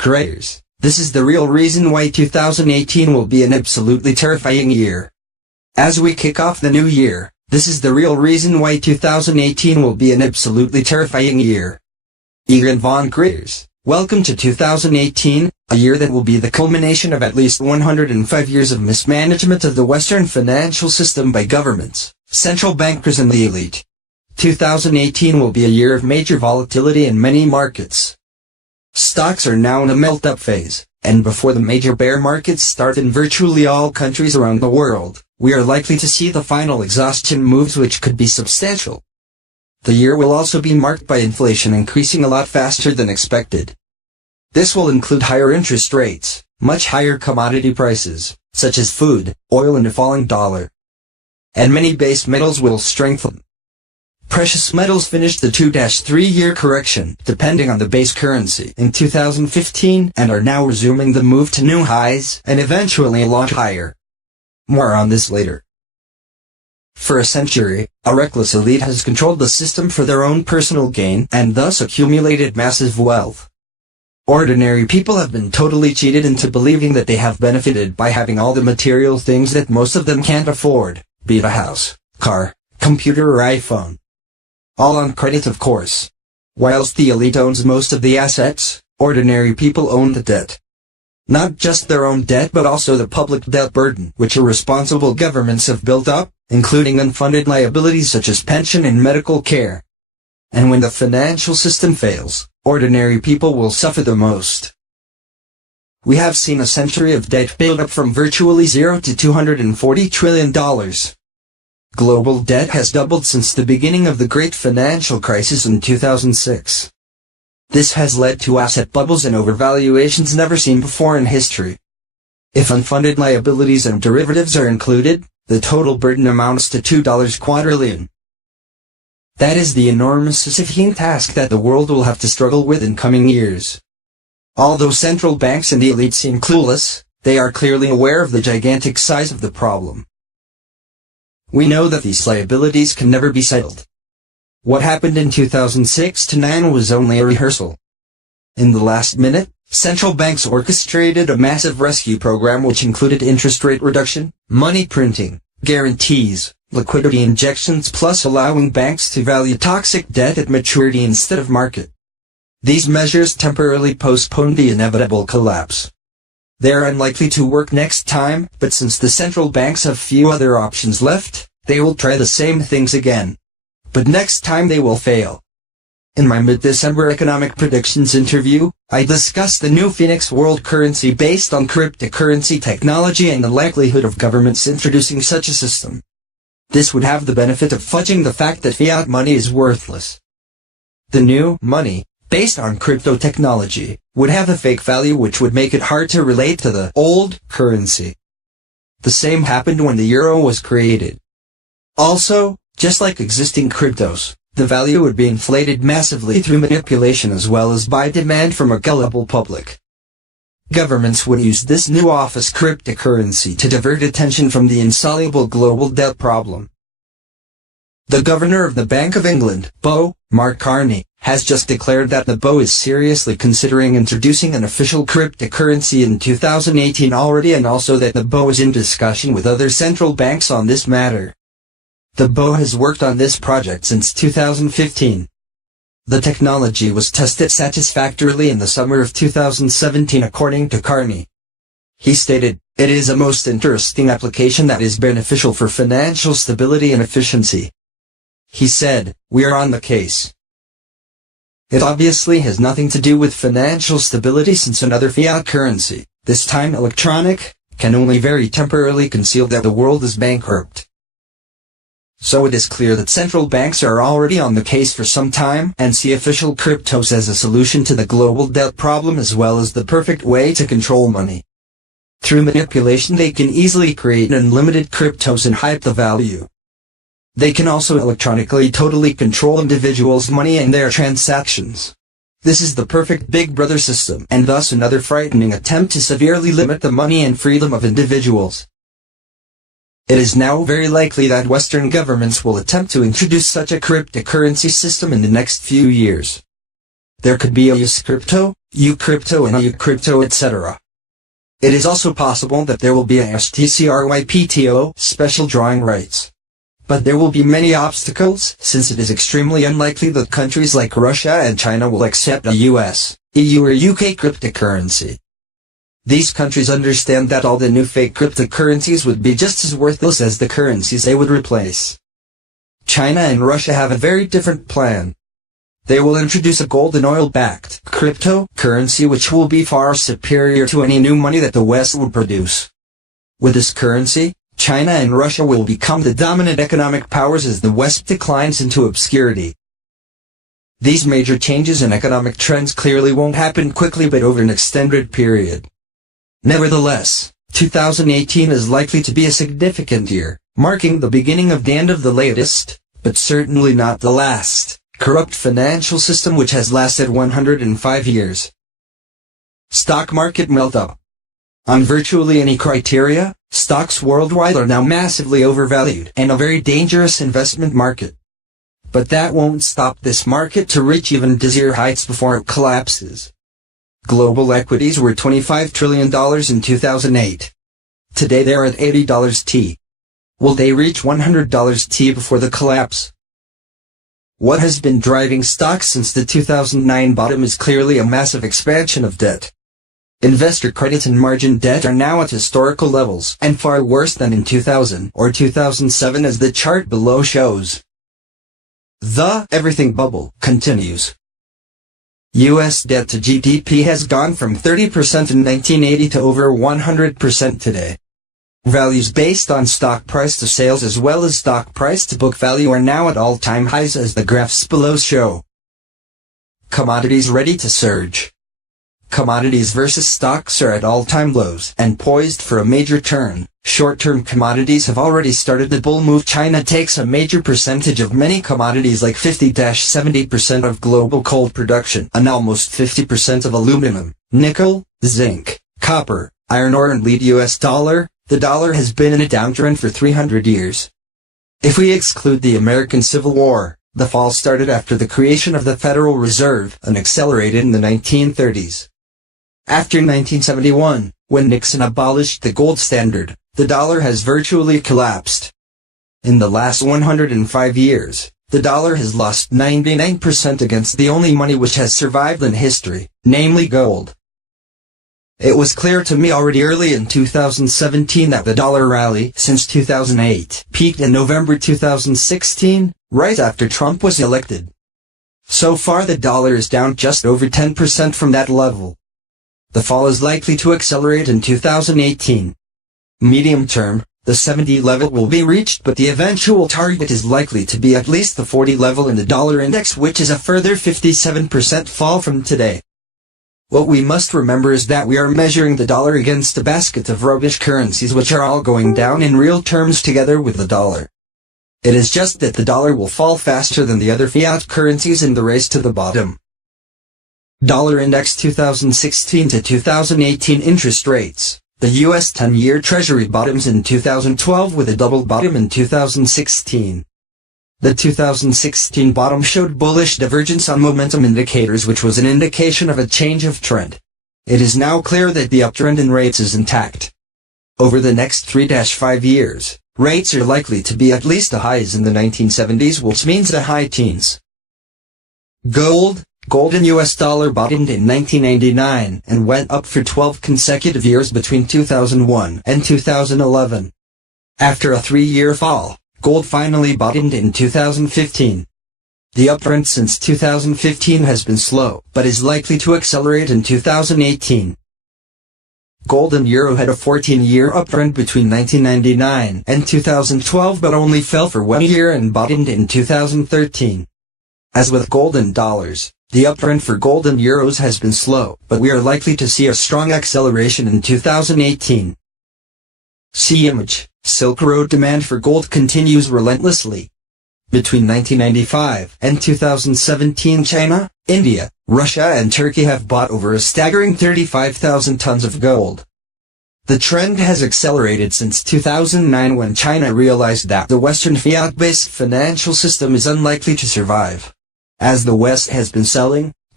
Greyerz, this is the real reason why 2018 will be an absolutely terrifying year. As we kick off the new year, this is the real reason why 2018 will be an absolutely terrifying year. Egon von Greyerz, welcome to 2018, a year that will be the culmination of at least 105 years of mismanagement of the Western financial system by governments, central bankers and the elite. 2018 will be a year of major volatility in many markets. Stocks are now in a melt-up phase, and before the major bear markets start in virtually all countries around the world, we are likely to see the final exhaustion moves which could be substantial. The year will also be marked by inflation increasing a lot faster than expected. This will include higher interest rates, much higher commodity prices, such as food, oil and a falling dollar. And many base metals will strengthen. Precious metals finished the 2-3-year correction, depending on the base currency, in 2015 and are now resuming the move to new highs and eventually a lot higher. More on this later. For a century, a reckless elite has controlled the system for their own personal gain and thus accumulated massive wealth. Ordinary people have been totally cheated into believing that they have benefited by having all the material things that most of them can't afford, be it a house, car, computer or iPhone. All on credit, of course. Whilst the elite owns most of the assets, ordinary people own the debt. Not just their own debt but also the public debt burden which irresponsible governments have built up, including unfunded liabilities such as pension and medical care. And when the financial system fails, ordinary people will suffer the most. We have seen a century of debt build up from virtually zero to $240 trillion. Global debt has doubled since the beginning of the Great Financial Crisis in 2006. This has led to asset bubbles and overvaluations never seen before in history. If unfunded liabilities and derivatives are included, the total burden amounts to $2 quadrillion. That is the enormous Sisyphean task that the world will have to struggle with in coming years. Although central banks and the elite seem clueless, they are clearly aware of the gigantic size of the problem. We know that these liabilities can never be settled. What happened in 2006-9 was only a rehearsal. In the last minute, central banks orchestrated a massive rescue program which included interest rate reduction, money printing, guarantees, liquidity injections plus allowing banks to value toxic debt at maturity instead of market. These measures temporarily postponed the inevitable collapse. They are unlikely to work next time, but since the central banks have few other options left, they will try the same things again. But next time they will fail. In my mid-December economic predictions interview, I discussed the new Phoenix world currency based on cryptocurrency technology and the likelihood of governments introducing such a system. This would have the benefit of fudging the fact that fiat money is worthless. The new money, based on crypto technology, would have a fake value which would make it hard to relate to the old currency. The same happened when the euro was created. Also, just like existing cryptos, the value would be inflated massively through manipulation as well as by demand from a gullible public. Governments would use this new office cryptocurrency to divert attention from the insoluble global debt problem. The Governor of the Bank of England, BO, Mark Carney, has just declared that the BO is seriously considering introducing an official cryptocurrency in 2018 already and also that the BO is in discussion with other central banks on this matter. The BO has worked on this project since 2015. The technology was tested satisfactorily in the summer of 2017 according to Carney. He stated, "It is a most interesting application that is beneficial for financial stability and efficiency." He said, "We are on the case." It obviously has nothing to do with financial stability since another fiat currency, this time electronic, can only very temporarily conceal that the world is bankrupt. So it is clear that central banks are already on the case for some time and see official cryptos as a solution to the global debt problem as well as the perfect way to control money. Through manipulation they can easily create unlimited cryptos and hype the value. They can also electronically totally control individuals' money and their transactions. This is the perfect Big Brother system and thus another frightening attempt to severely limit the money and freedom of individuals. It is now very likely that Western governments will attempt to introduce such a cryptocurrency system in the next few years. There could be a US crypto, U crypto and a U crypto, etc. It is also possible that there will be a STCRYPTO, special drawing rights. But there will be many obstacles, since it is extremely unlikely that countries like Russia and China will accept a US, EU or UK cryptocurrency. These countries understand that all the new fake cryptocurrencies would be just as worthless as the currencies they would replace. China and Russia have a very different plan. They will introduce a gold and oil-backed cryptocurrency which will be far superior to any new money that the West would produce. With this currency, China and Russia will become the dominant economic powers as the West declines into obscurity. These major changes in economic trends clearly won't happen quickly but over an extended period. Nevertheless, 2018 is likely to be a significant year, marking the beginning of the end of the latest, but certainly not the last, corrupt financial system which has lasted 105 years. Stock market melt-up. On virtually any criteria, stocks worldwide are now massively overvalued and a very dangerous investment market. But that won't stop this market to reach even dizzier heights before it collapses. Global equities were $25 trillion in 2008. Today they are at $80 T. Will they reach $100 T before the collapse? What has been driving stocks since the 2009 bottom is clearly a massive expansion of debt. Investor credit and margin debt are now at historical levels and far worse than in 2000 or 2007 as the chart below shows. The everything bubble continues. U.S. debt to GDP has gone from 30% in 1980 to over 100% today. Values based on stock price to sales as well as stock price to book value are now at all-time highs as the graphs below show. Commodities ready to surge. Commodities versus stocks are at all-time lows and poised for a major turn. Short-term commodities have already started the bull move. China takes a major percentage of many commodities like 50-70% of global coal production and almost 50% of aluminum, nickel, zinc, copper, iron ore and lead US dollar. The dollar has been in a downtrend for 300 years. If we exclude the American Civil War, the fall started after the creation of the Federal Reserve and accelerated in the 1930s. After 1971, when Nixon abolished the gold standard, the dollar has virtually collapsed. In the last 105 years, the dollar has lost 99% against the only money which has survived in history, namely gold. It was clear to me already early in 2017 that the dollar rally since 2008 peaked in November 2016, right after Trump was elected. So far the dollar is down just over 10% from that level. The fall is likely to accelerate in 2018. Medium term, the 70 level will be reached but the eventual target is likely to be at least the 40 level in the dollar index which is a further 57% fall from today. What we must remember is that we are measuring the dollar against a basket of rubbish currencies which are all going down in real terms together with the dollar. It is just that the dollar will fall faster than the other fiat currencies in the race to the bottom. Dollar Index 2016 to 2018 interest rates. The U.S. 10-year Treasury bottoms in 2012 with a double bottom in 2016. The 2016 bottom showed bullish divergence on momentum indicators which was an indication of a change of trend. It is now clear that the uptrend in rates is intact. Over the next 3-5 years, rates are likely to be at least the highs in the 1970s which means the high teens. Gold in US dollar bottomed in 1999 and went up for 12 consecutive years between 2001 and 2011. After a 3-year fall, gold finally bottomed in 2015. The uptrend since 2015 has been slow, but is likely to accelerate in 2018. Gold and euro had a 14-year uptrend between 1999 and 2012 but only fell for 1 year and bottomed in 2013. As with gold and dollars, the uptrend for gold and euros has been slow, but we are likely to see a strong acceleration in 2018. See image. Silk Road demand for gold continues relentlessly. Between 1995 and 2017 China, India, Russia and Turkey have bought over a staggering 35,000 tons of gold. The trend has accelerated since 2009 when China realized that the Western fiat-based financial system is unlikely to survive. As the West has been selling,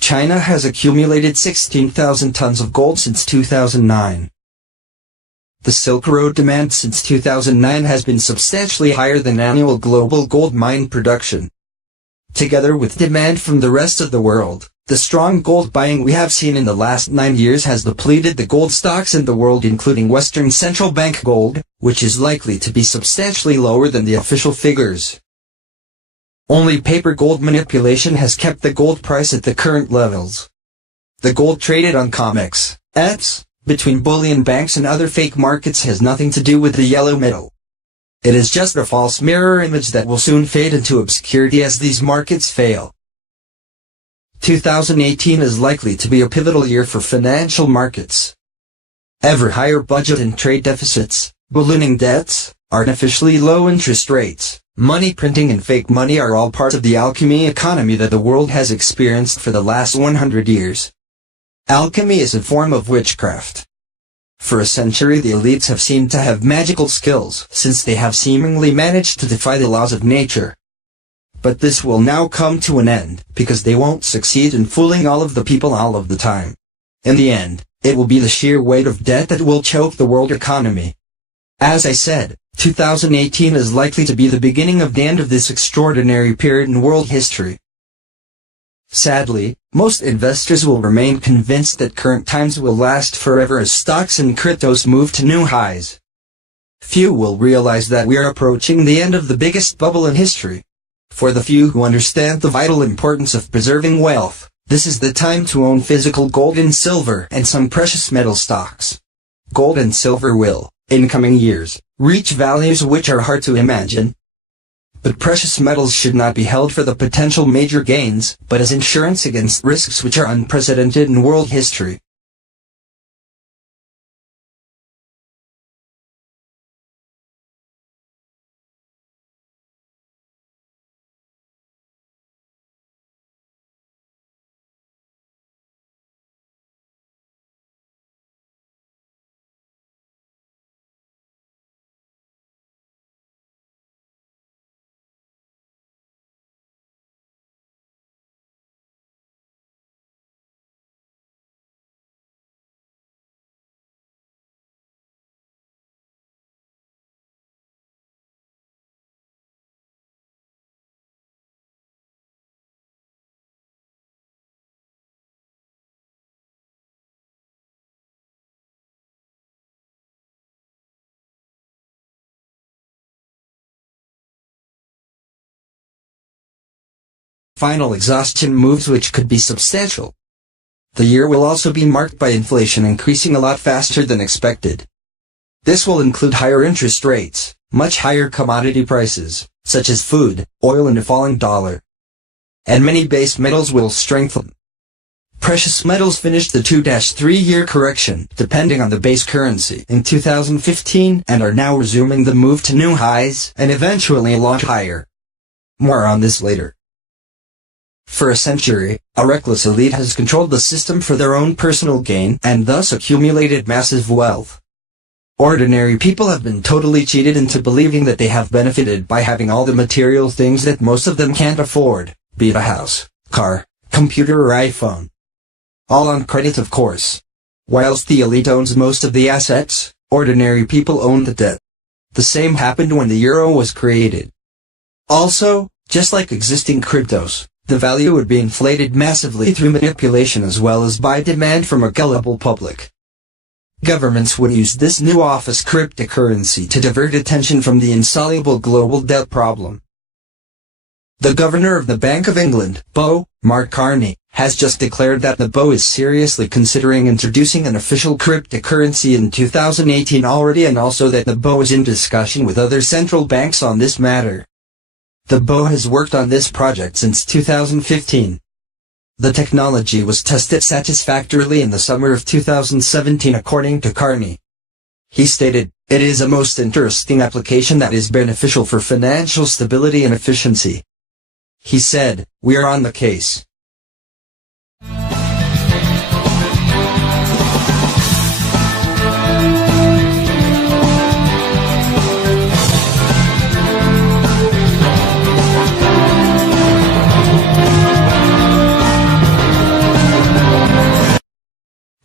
China has accumulated 16,000 tons of gold since 2009. The Silk Road demand since 2009 has been substantially higher than annual global gold mine production. Together with demand from the rest of the world, the strong gold buying we have seen in the last 9 years has depleted the gold stocks in the world, including Western central bank gold, which is likely to be substantially lower than the official figures. Only paper gold manipulation has kept the gold price at the current levels. The gold traded on COMEX, ETS, between bullion banks and other fake markets has nothing to do with the yellow metal. It is just a false mirror image that will soon fade into obscurity as these markets fail. 2018 is likely to be a pivotal year for financial markets. Ever higher budget and trade deficits, ballooning debts, artificially low interest rates, money printing and fake money are all part of the alchemy economy that the world has experienced for the last 100 years. Alchemy is a form of witchcraft. For a century the elites have seemed to have magical skills since they have seemingly managed to defy the laws of nature. But this will now come to an end, because they won't succeed in fooling all of the people all of the time. In the end, it will be the sheer weight of debt that will choke the world economy. As I said, 2018 is likely to be the beginning of the end of this extraordinary period in world history. Sadly, most investors will remain convinced that current times will last forever as stocks and cryptos move to new highs. Few will realize that we are approaching the end of the biggest bubble in history. For the few who understand the vital importance of preserving wealth, this is the time to own physical gold and silver and some precious metal stocks. Gold and silver will, in coming years, reach values which are hard to imagine. But precious metals should not be held for the potential major gains, but as insurance against risks which are unprecedented in world history. Final exhaustion moves which could be substantial. The year will also be marked by inflation increasing a lot faster than expected. This will include higher interest rates, much higher commodity prices, such as food, oil and a falling dollar. And many base metals will strengthen. Precious metals finished the 2-3-year correction, depending on the base currency, in 2015 and are now resuming the move to new highs and eventually a lot higher. More on this later. For a century, a reckless elite has controlled the system for their own personal gain and thus accumulated massive wealth. Ordinary people have been totally cheated into believing that they have benefited by having all the material things that most of them can't afford, be it a house, car, computer or iPhone. All on credit, of course. Whilst the elite owns most of the assets, ordinary people own the debt. The same happened when the euro was created. Also, just like existing cryptos, the value would be inflated massively through manipulation as well as by demand from a gullible public. Governments would use this new office cryptocurrency to divert attention from the insoluble global debt problem. The Governor of the Bank of England, BO, Mark Carney, has just declared that the BO is seriously considering introducing an official cryptocurrency in 2018 already, and also that the BO is in discussion with other central banks on this matter. The BO has worked on this project since 2015. The technology was tested satisfactorily in the summer of 2017 according to Carney. He stated, "It is a most interesting application that is beneficial for financial stability and efficiency." He said, "We are on the case."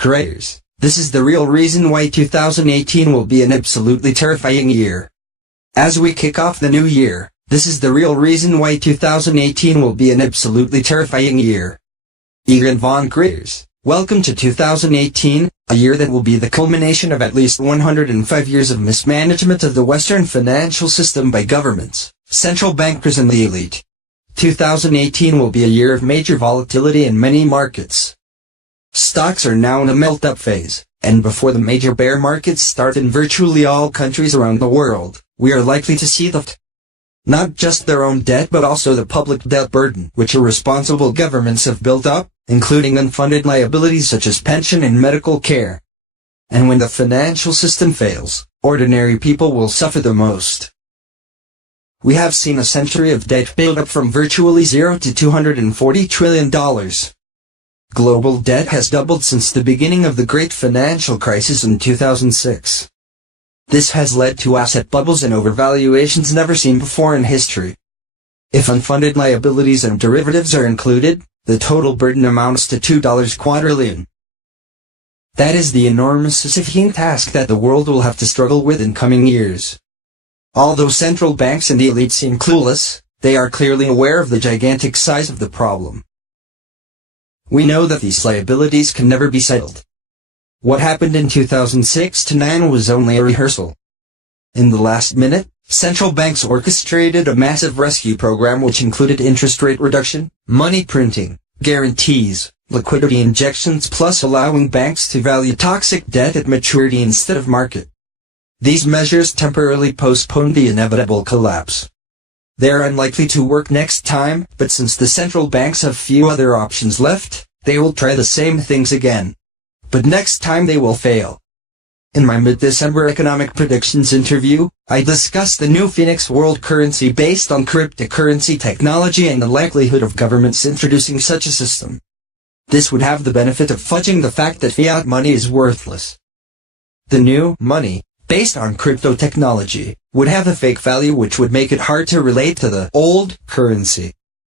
Greyerz, this is the real reason why 2018 will be an absolutely terrifying year. As we kick off the new year, this is the real reason why 2018 will be an absolutely terrifying year. Egon von Greyerz, welcome to 2018, a year that will be the culmination of at least 105 years of mismanagement of the Western financial system by governments, central bankers and the elite. 2018 will be a year of major volatility in many markets. Stocks are now in a melt-up phase, and before the major bear markets start in virtually all countries around the world, we are likely to see not just their own debt but also the public debt burden which irresponsible governments have built up, including unfunded liabilities such as pension and medical care. And when the financial system fails, ordinary people will suffer the most. We have seen a century of debt build-up from virtually zero to $240 trillion. Global debt has doubled since the beginning of the Great Financial Crisis in 2006. This has led to asset bubbles and overvaluations never seen before in history. If unfunded liabilities and derivatives are included, the total burden amounts to $2 quadrillion. That is the enormous Sisyphean task that the world will have to struggle with in coming years. Although central banks and the elite seem clueless, they are clearly aware of the gigantic size of the problem. We know that these liabilities can never be settled. What happened in 2006 to 2009 was only a rehearsal. In the last minute, central banks orchestrated a massive rescue program which included interest rate reduction, money printing, guarantees, liquidity injections plus allowing banks to value toxic debt at maturity instead of market. These measures temporarily postponed the inevitable collapse. They are unlikely to work next time, but since the central banks have few other options left, they will try the same things again. But next time they will fail. In my mid-December economic predictions interview, I discussed the new Phoenix world currency based on cryptocurrency technology and the likelihood of governments introducing such a system. This would have the benefit of fudging the fact that fiat money is worthless. The new money, based on crypto technology, would have a fake value which would make it hard to relate to the old currency.